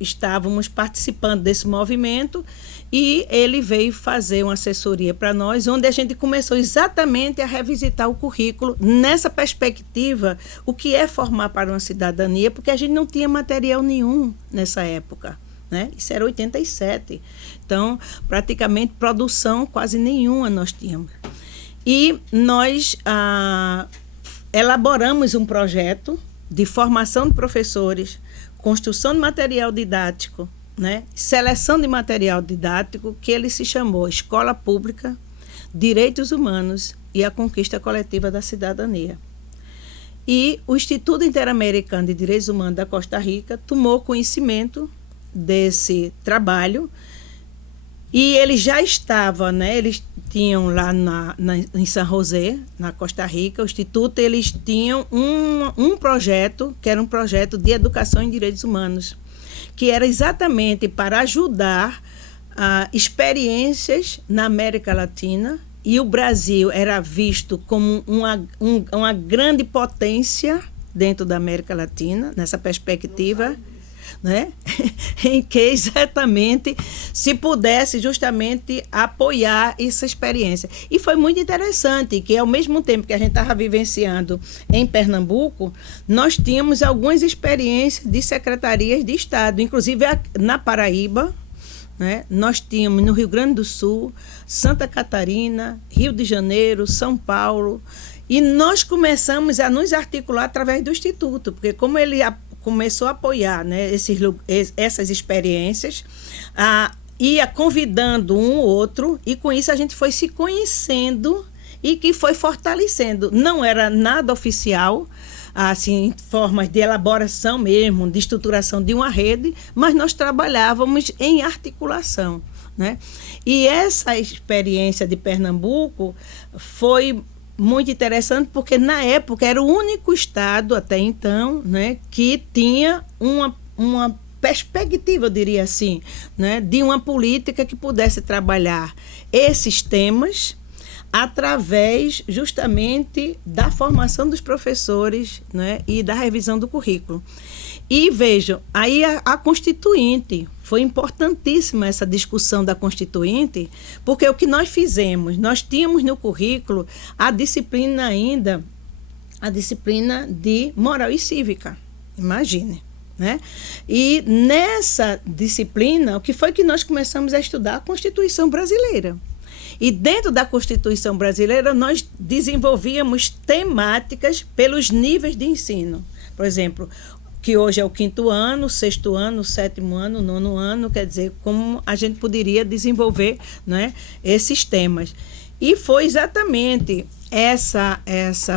estávamos participando desse movimento e ele veio fazer uma assessoria para nós, onde a gente começou exatamente a revisitar o currículo nessa perspectiva, o que é formar para uma cidadania, porque a gente não tinha material nenhum nessa época, né? Isso era 87. Então, praticamente, produção quase nenhuma nós tínhamos. E nós elaboramos um projeto de formação de professores, construção de material didático, né? Seleção de material didático, que ele se chamou Escola Pública, Direitos Humanos e a Conquista Coletiva da Cidadania. E o Instituto Interamericano de Direitos Humanos da Costa Rica tomou conhecimento desse trabalho e ele já estava, né? Eles tinham lá em San José, na Costa Rica, o Instituto, eles tinham um projeto, que era um projeto de educação em direitos humanos, que era exatamente para ajudar experiências na América Latina, e o Brasil era visto como uma grande potência dentro da América Latina, nessa perspectiva, né? Em que exatamente se pudesse justamente apoiar essa experiência. E foi muito interessante que, ao mesmo tempo que a gente estava vivenciando em Pernambuco, nós tínhamos algumas experiências de secretarias de Estado, inclusive na Paraíba, né? Nós tínhamos no Rio Grande do Sul, Santa Catarina, Rio de Janeiro, São Paulo, e nós começamos a nos articular através do Instituto, porque como ele começou a apoiar, né, essas experiências, ia convidando um ou outro, e com isso a gente foi se conhecendo e que foi fortalecendo. Não era nada oficial, assim, formas de elaboração mesmo, de estruturação de uma rede, mas nós trabalhávamos em articulação, né? E essa experiência de Pernambuco foi muito interessante, porque na época era o único estado até então, né, que tinha uma perspectiva, eu diria assim, né, de uma política que pudesse trabalhar esses temas através justamente da formação dos professores, né, e da revisão do currículo. E vejam, aí a Constituinte, foi importantíssima essa discussão da Constituinte, porque o que nós fizemos, nós tínhamos no currículo a disciplina de moral e cívica, imagine, né? E nessa disciplina, o que foi que nós começamos a estudar? A Constituição Brasileira. E dentro da Constituição Brasileira, nós desenvolvíamos temáticas pelos níveis de ensino. Por exemplo, que hoje é o 5º ano, o 6º ano, o 7º ano, o 9º ano, quer dizer, como a gente poderia desenvolver, né, esses temas. E foi exatamente essa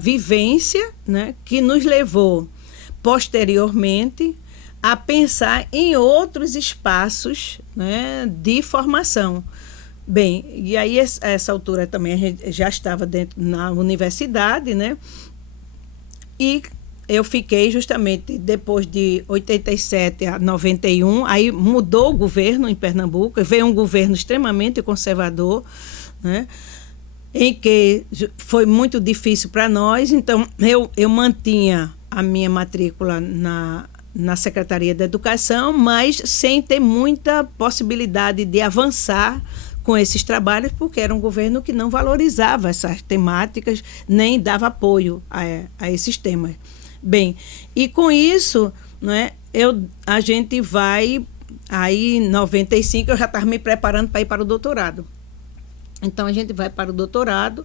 vivência, né, que nos levou, posteriormente, a pensar em outros espaços, né, de formação. Bem, e aí, essa altura também a gente já estava na universidade, né, e eu fiquei justamente depois de 87 a 91, aí mudou o governo em Pernambuco, veio um governo extremamente conservador, né, em que foi muito difícil para nós. Então eu mantinha a minha matrícula na Secretaria da Educação, mas sem ter muita possibilidade de avançar com esses trabalhos, porque era um governo que não valorizava essas temáticas, nem dava apoio a esses temas. Bem, e com isso, né, a gente vai, aí em 95 eu já estava me preparando para ir para o doutorado. Então a gente vai para o doutorado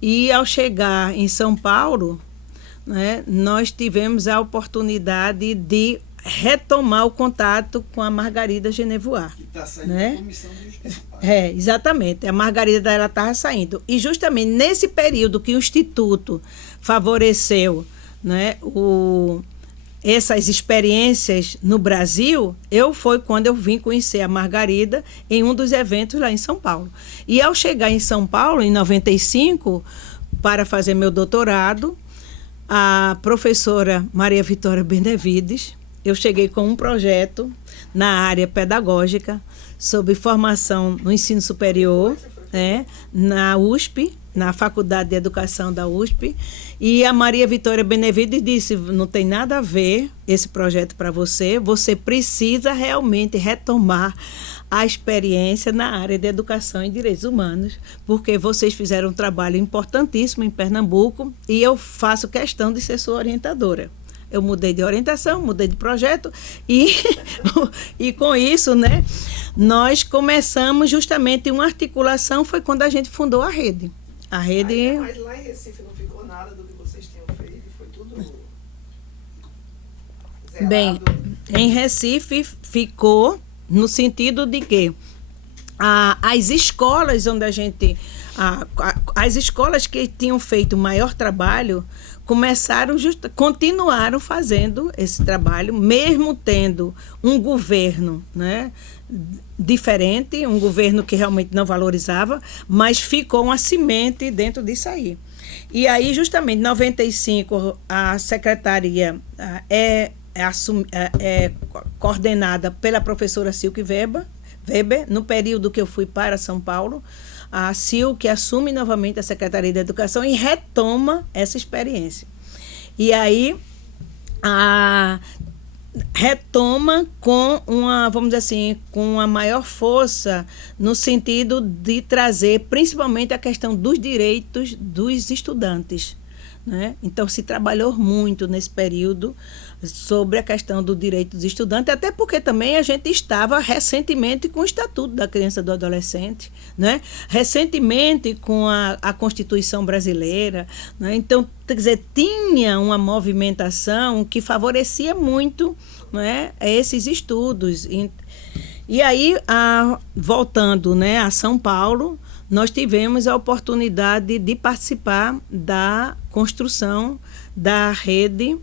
e, ao chegar em São Paulo, né, nós tivemos a oportunidade de retomar o contato com a Margarida Genevoix. Que está saindo, né, da comissão de justiça. Exatamente. A Margarida, ela estava saindo. E justamente nesse período que o Instituto favoreceu, né, essas experiências no Brasil, foi quando eu vim conhecer a Margarida em um dos eventos lá em São Paulo. E ao chegar em São Paulo, em 95, para fazer meu doutorado, a professora Maria Vitória Benevides, eu cheguei com um projeto na área pedagógica sobre formação no ensino superior, na USP, na Faculdade de Educação da USP, e a Maria Vitória Benevides disse, não tem nada a ver esse projeto para você, você precisa realmente retomar a experiência na área de educação e direitos humanos, porque vocês fizeram um trabalho importantíssimo em Pernambuco e eu faço questão de ser sua orientadora. Eu mudei de orientação, mudei de projeto e com isso, né, nós começamos justamente uma articulação, foi quando a gente fundou a rede. A rede... Mas lá em Recife não ficou nada do que vocês tinham feito, foi tudo zerado. Bem, em Recife ficou no sentido de que as escolas onde a gente... as escolas que tinham feito maior trabalho continuaram fazendo esse trabalho, mesmo tendo um governo, né, diferente, um governo que realmente não valorizava, mas ficou uma semente dentro disso aí. E aí, justamente, em 95, a secretaria é coordenada pela professora Silke Weber, no período que eu fui para São Paulo. A Silke assume novamente a Secretaria de Educação e retoma essa experiência. E aí, retoma com uma, vamos dizer assim, com uma maior força no sentido de trazer principalmente a questão dos direitos dos estudantes, né? Então, se trabalhou muito nesse período sobre a questão do direito dos estudantes, até porque também a gente estava recentemente com o Estatuto da Criança e do Adolescente, né? Recentemente com a Constituição Brasileira, né? Então, quer dizer, tinha uma movimentação que favorecia muito, né, esses estudos. E aí, voltando, né, a São Paulo, nós tivemos a oportunidade de participar da construção da rede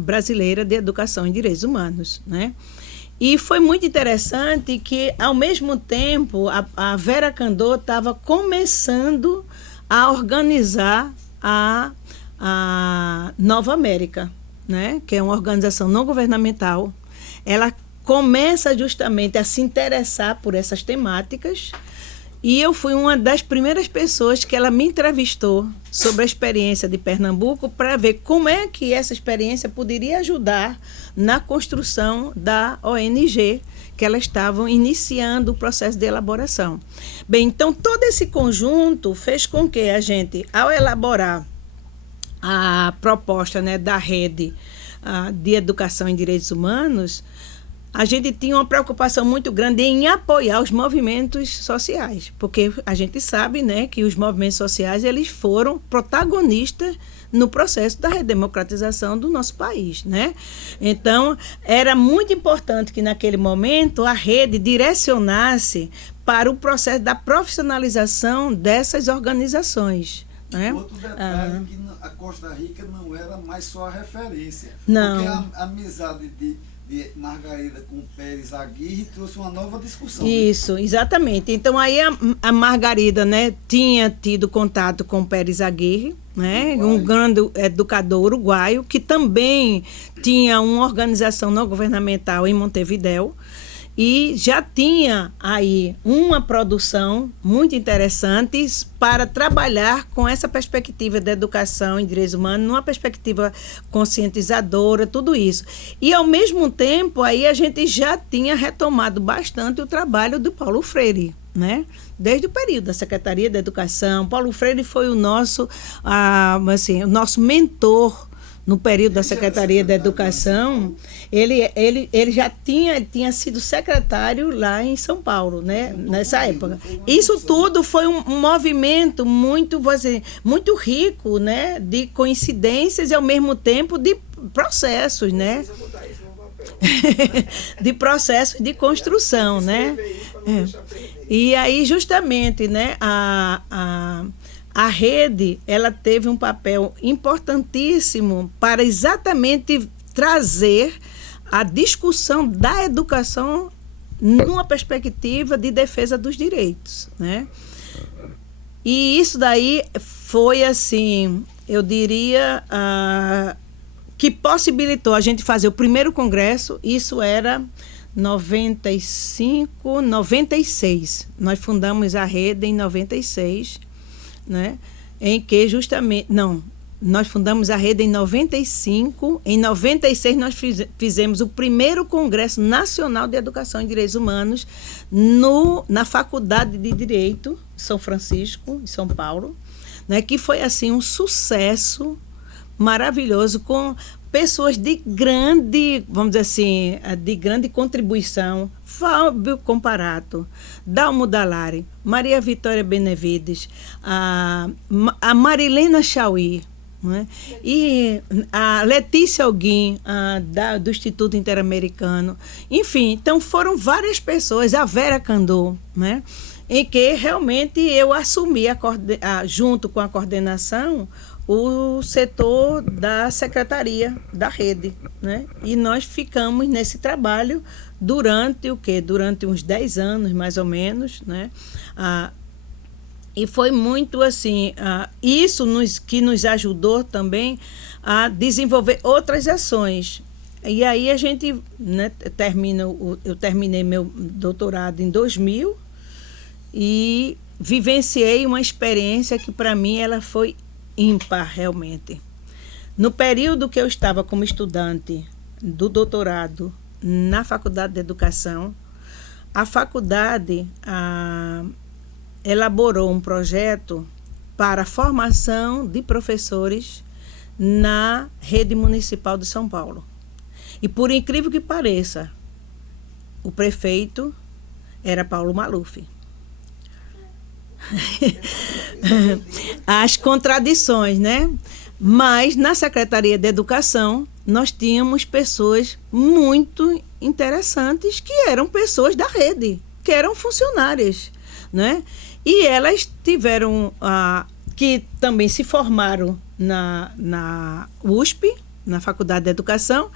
brasileira de educação em direitos humanos, né? E foi muito interessante que, ao mesmo tempo, a Vera Candor estava começando a organizar a Nova América, né? Que é uma organização não governamental. Ela começa justamente a se interessar por essas temáticas. E eu fui uma das primeiras pessoas que ela me entrevistou sobre a experiência de Pernambuco para ver como é que essa experiência poderia ajudar na construção da ONG que elas estavam iniciando o processo de elaboração. Bem, então todo esse conjunto fez com que a gente, ao elaborar a proposta, né, da rede de educação em direitos humanos, a gente tinha uma preocupação muito grande em apoiar os movimentos sociais, porque a gente sabe, né, que os movimentos sociais eles foram protagonistas no processo da redemocratização do nosso país, né? Então, era muito importante que naquele momento a rede direcionasse para o processo da profissionalização dessas organizações, né? Outro detalhe que a Costa Rica não era mais só a referência, não. Porque a amizade de Margarida com Pérez Aguirre trouxe uma nova discussão. Isso, né? Exatamente. Então, aí a Margarida, né, tinha tido contato com Pérez Aguirre, né, um grande educador uruguaio, que também tinha uma organização não governamental em Montevidéu, e já tinha aí uma produção muito interessante para trabalhar com essa perspectiva da educação em direitos humanos, numa perspectiva conscientizadora, tudo isso. E, ao mesmo tempo, aí a gente já tinha retomado bastante o trabalho do Paulo Freire, né? Desde o período da Secretaria da Educação. Paulo Freire foi o nosso mentor no período da Secretaria da Educação. Ele já tinha sido secretário lá em São Paulo, né, nessa época. Isso tudo foi um movimento muito rico, né, de coincidências e, ao mesmo tempo, de processos, né? De processos de construção, né? E aí, justamente, né, a rede, ela teve um papel importantíssimo para exatamente trazer a discussão da educação numa perspectiva de defesa dos direitos, né? E isso daí foi, assim, eu diria, que possibilitou a gente fazer o primeiro congresso. Isso era 95, 96. Nós fundamos a rede em 96, né? em que justamente... Não, nós fundamos a rede em 95. Em 96, nós fizemos o primeiro Congresso Nacional de Educação e Direitos Humanos na Faculdade de Direito de São Francisco, em São Paulo, né, que foi assim um sucesso maravilhoso, com pessoas de grande, vamos dizer assim, de grande contribuição. Fábio Comparato, Dalmo Dallari, Maria Vitória Benevides, a Marilena Chauí, né? E a Letícia Alguim, do Instituto Interamericano. Enfim, então foram várias pessoas, a Vera Candô, né? Em que realmente eu assumi, junto com a coordenação, o setor da secretaria da rede, né? E nós ficamos nesse trabalho durante o quê? Durante uns 10 anos, mais ou menos, né? E foi muito assim, isso que nos ajudou também a desenvolver outras ações. E aí a gente, né, eu terminei meu doutorado em 2000 e vivenciei uma experiência que para mim ela foi ímpar realmente. No período que eu estava como estudante do doutorado na Faculdade de Educação, a faculdade elaborou um projeto para a formação de professores na rede municipal de São Paulo. E por incrível que pareça, o prefeito era Paulo Maluf. As contradições, né? Mas na Secretaria de Educação nós tínhamos pessoas muito interessantes que eram pessoas da rede, que eram funcionárias, né? E elas tiveram, que também se formaram na USP, na Faculdade de Educação,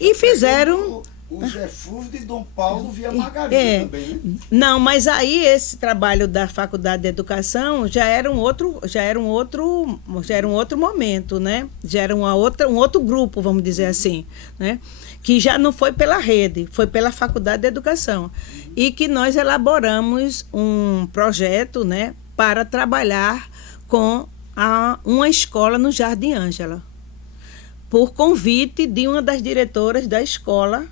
e fizeram... O Zé Fulvio de Dom Paulo via Margarida também, né? Não, mas aí esse trabalho da Faculdade de Educação já era um outro momento, né? Já era um outro grupo, vamos dizer assim, né? Que já não foi pela rede, foi pela Faculdade de Educação. E que nós elaboramos um projeto, né, para trabalhar com uma escola no Jardim Ângela, por convite de uma das diretoras da escola,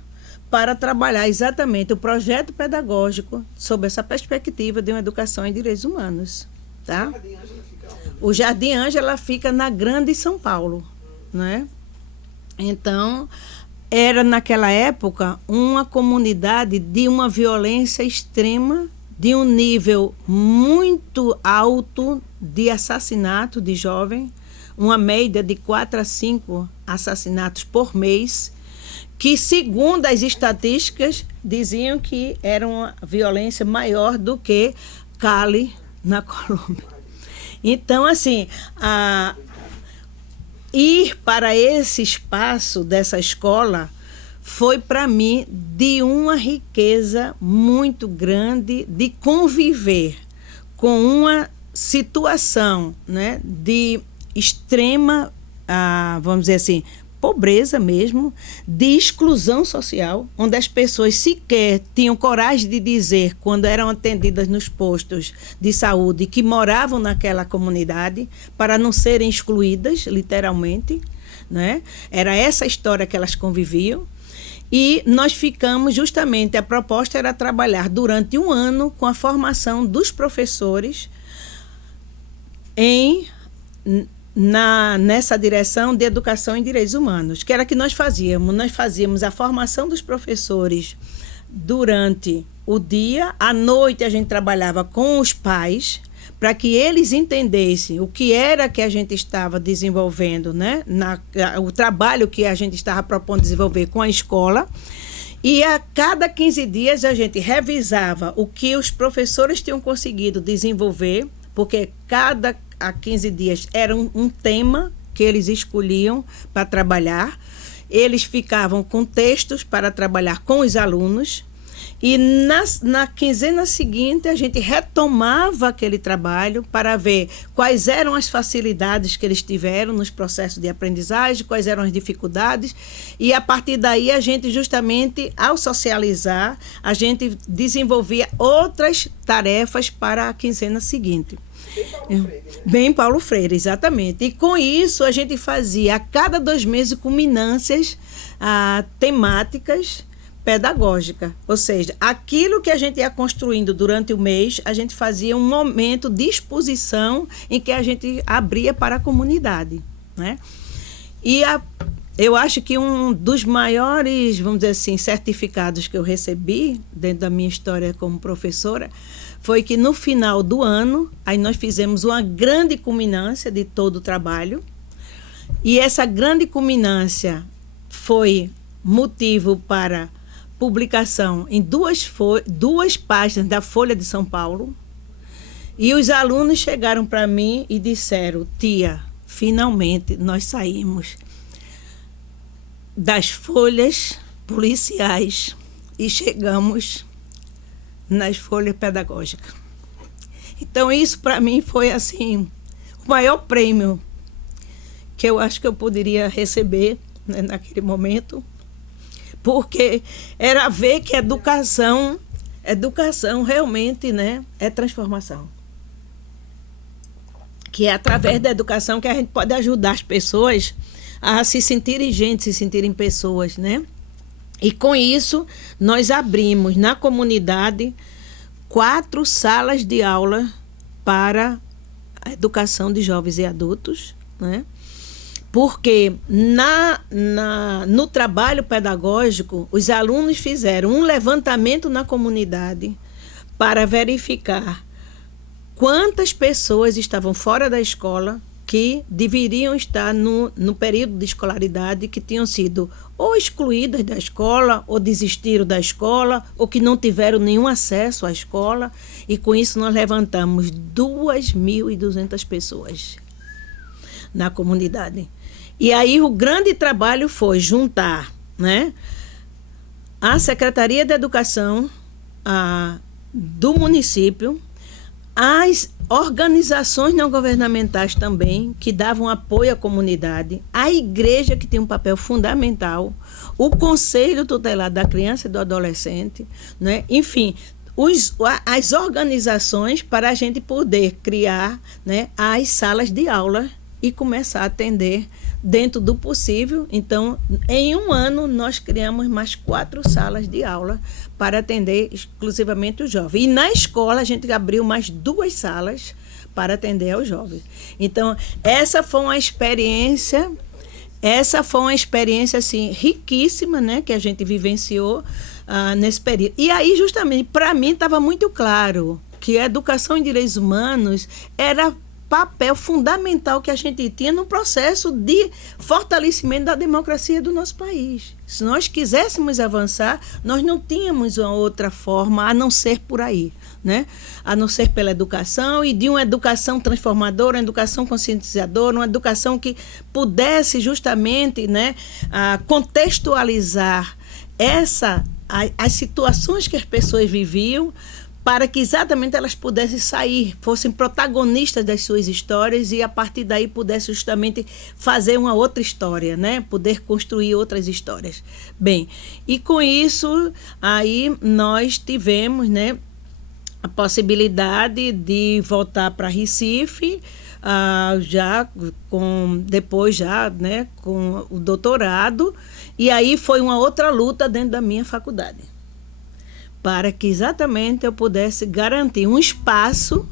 para trabalhar exatamente o projeto pedagógico sob essa perspectiva de uma educação em direitos humanos. Tá? O Jardim Ângela fica na Grande São Paulo, né? Então, era naquela época uma comunidade de uma violência extrema, de um nível muito alto de assassinato de jovem, uma média de 4 a 5 assassinatos por mês, que, segundo as estatísticas, diziam que era uma violência maior do que Cali, na Colômbia. Então, assim, ir para esse espaço dessa escola foi, para mim, de uma riqueza muito grande de conviver com uma situação, né, de extrema, vamos dizer assim, pobreza mesmo, de exclusão social, onde as pessoas sequer tinham coragem de dizer, quando eram atendidas nos postos de saúde, que moravam naquela comunidade, para não serem excluídas, literalmente, né? Era essa história que elas conviviam. E nós ficamos, justamente, a proposta era trabalhar durante 1 ano com a formação dos professores nessa direção de educação em direitos humanos, que era que nós fazíamos. Nós fazíamos a formação dos professores durante o dia, à noite a gente trabalhava com os pais, para que eles entendessem o que era que a gente estava desenvolvendo, né? O trabalho que a gente estava propondo desenvolver com a escola. E a cada 15 dias a gente revisava o que os professores tinham conseguido desenvolver, porque a 15 dias era um tema que eles escolhiam para trabalhar. Eles ficavam com textos para trabalhar com os alunos. E na quinzena seguinte, a gente retomava aquele trabalho para ver quais eram as facilidades que eles tiveram nos processos de aprendizagem, quais eram as dificuldades. E, a partir daí, a gente, justamente, ao socializar, a gente desenvolvia outras tarefas para a quinzena seguinte. Bem Paulo Freire, né? Bem Paulo Freire, exatamente. E com isso a gente fazia a cada 2 meses culminâncias temáticas pedagógicas. Ou seja, aquilo que a gente ia construindo durante o mês, a gente fazia um momento de exposição em que a gente abria para a comunidade, né? E eu acho que um dos maiores, vamos dizer assim, certificados que eu recebi dentro da minha história como professora foi que no final do ano, aí nós fizemos uma grande culminância de todo o trabalho, e essa grande culminância foi motivo para publicação em duas páginas da Folha de São Paulo, e os alunos chegaram para mim e disseram: tia, finalmente nós saímos das folhas policiais e chegamos nas folhas pedagógicas. Então isso para mim foi assim o maior prêmio que eu acho que eu poderia receber, né, naquele momento, porque era ver que educação realmente, né, é transformação. Que é através da educação que a gente pode ajudar as pessoas a se sentirem gente, se sentirem pessoas, né? E com isso, nós abrimos na comunidade 4 salas de aula para a educação de jovens e adultos, né? Porque no trabalho pedagógico, os alunos fizeram um levantamento na comunidade para verificar quantas pessoas estavam fora da escola que deveriam estar no período de escolaridade, que tinham sido ou excluídas da escola, ou desistiram da escola, ou que não tiveram nenhum acesso à escola. E com isso nós levantamos 2.200 pessoas na comunidade. E aí o grande trabalho foi juntar, né, a Secretaria de Educação do município, as organizações não governamentais também, que davam apoio à comunidade, a igreja, que tem um papel fundamental, o Conselho Tutelar da Criança e do Adolescente, né? Enfim, as organizações para a gente poder criar, né, as salas de aula e começar a atender dentro do possível. Então, em um ano, nós criamos mais 4 salas de aula para atender exclusivamente os jovens. E na escola, a gente abriu mais 2 salas para atender aos jovens. Então, essa foi uma experiência assim, riquíssima, né, que a gente vivenciou nesse período. E aí, justamente, para mim, estava muito claro que a educação em direitos humanos era papel fundamental que a gente tinha no processo de fortalecimento da democracia do nosso país. Se nós quiséssemos avançar, nós não tínhamos uma outra forma a não ser por aí, né? A não ser pela educação, e de uma educação transformadora, uma educação conscientizadora, uma educação que pudesse justamente, né, contextualizar as situações que as pessoas viviam, para que exatamente elas pudessem sair, fossem protagonistas das suas histórias, e a partir daí pudessem justamente fazer uma outra história, né? Poder construir outras histórias. Bem, e com isso aí nós tivemos, né, a possibilidade de voltar para Recife, depois com o doutorado, e aí foi uma outra luta dentro da minha faculdade, para que exatamente eu pudesse garantir um espaço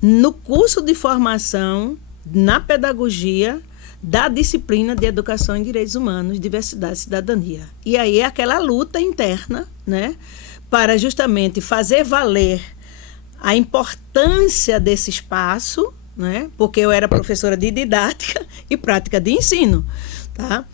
no curso de formação, na pedagogia, da disciplina de Educação em Direitos Humanos, Diversidade e Cidadania. E aí é aquela luta interna, né, para justamente fazer valer a importância desse espaço, né, porque eu era professora de didática e prática de ensino, tá?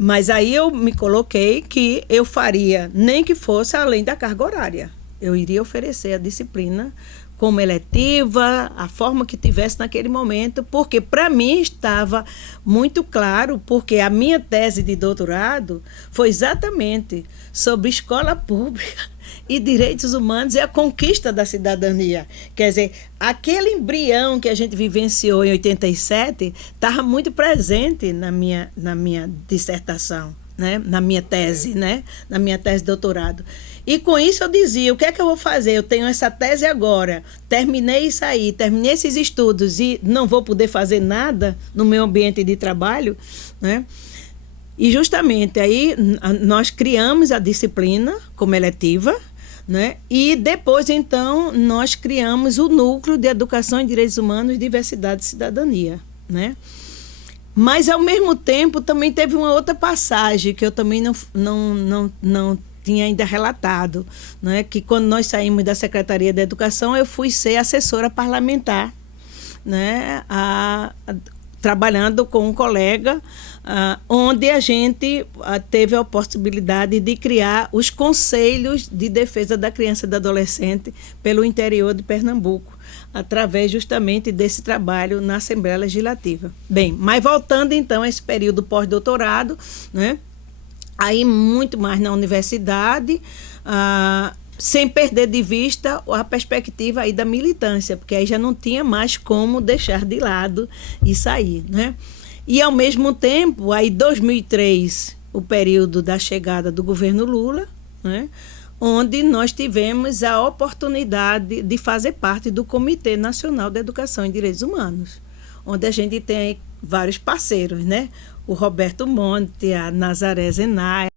Mas aí eu me coloquei que eu faria, nem que fosse além da carga horária. Eu iria oferecer a disciplina como eletiva, a forma que tivesse naquele momento, porque para mim estava muito claro, porque a minha tese de doutorado foi exatamente sobre escola pública e direitos humanos e a conquista da cidadania. Quer dizer, aquele embrião que a gente vivenciou em 87 estava muito presente na minha dissertação, né? Na minha tese, né? Na minha tese de doutorado. E com isso eu dizia, o que é que eu vou fazer? Eu tenho essa tese agora, terminei isso aí, terminei esses estudos e não vou poder fazer nada no meu ambiente de trabalho, né? E justamente aí nós criamos a disciplina como eletiva, né? E depois, então, nós criamos o Núcleo de Educação em Direitos Humanos, Diversidade e Cidadania, né? Mas, ao mesmo tempo, também teve uma outra passagem que eu também não tinha ainda relatado, né? Que quando nós saímos da Secretaria da Educação, eu fui ser assessora parlamentar, né? Trabalhando com um colega, onde a gente teve a possibilidade de criar os Conselhos de Defesa da Criança e do Adolescente pelo interior de Pernambuco, através justamente desse trabalho na Assembleia Legislativa. Bem, mas voltando então a esse período pós-doutorado, né? Aí muito mais na universidade, sem perder de vista a perspectiva aí da militância, porque aí já não tinha mais como deixar de lado e sair, né? E, ao mesmo tempo, aí 2003, o período da chegada do governo Lula, né? Onde nós tivemos a oportunidade de fazer parte do Comitê Nacional de Educação e Direitos Humanos, onde a gente tem vários parceiros, né? O Roberto Monte, a Nazaré Zenay,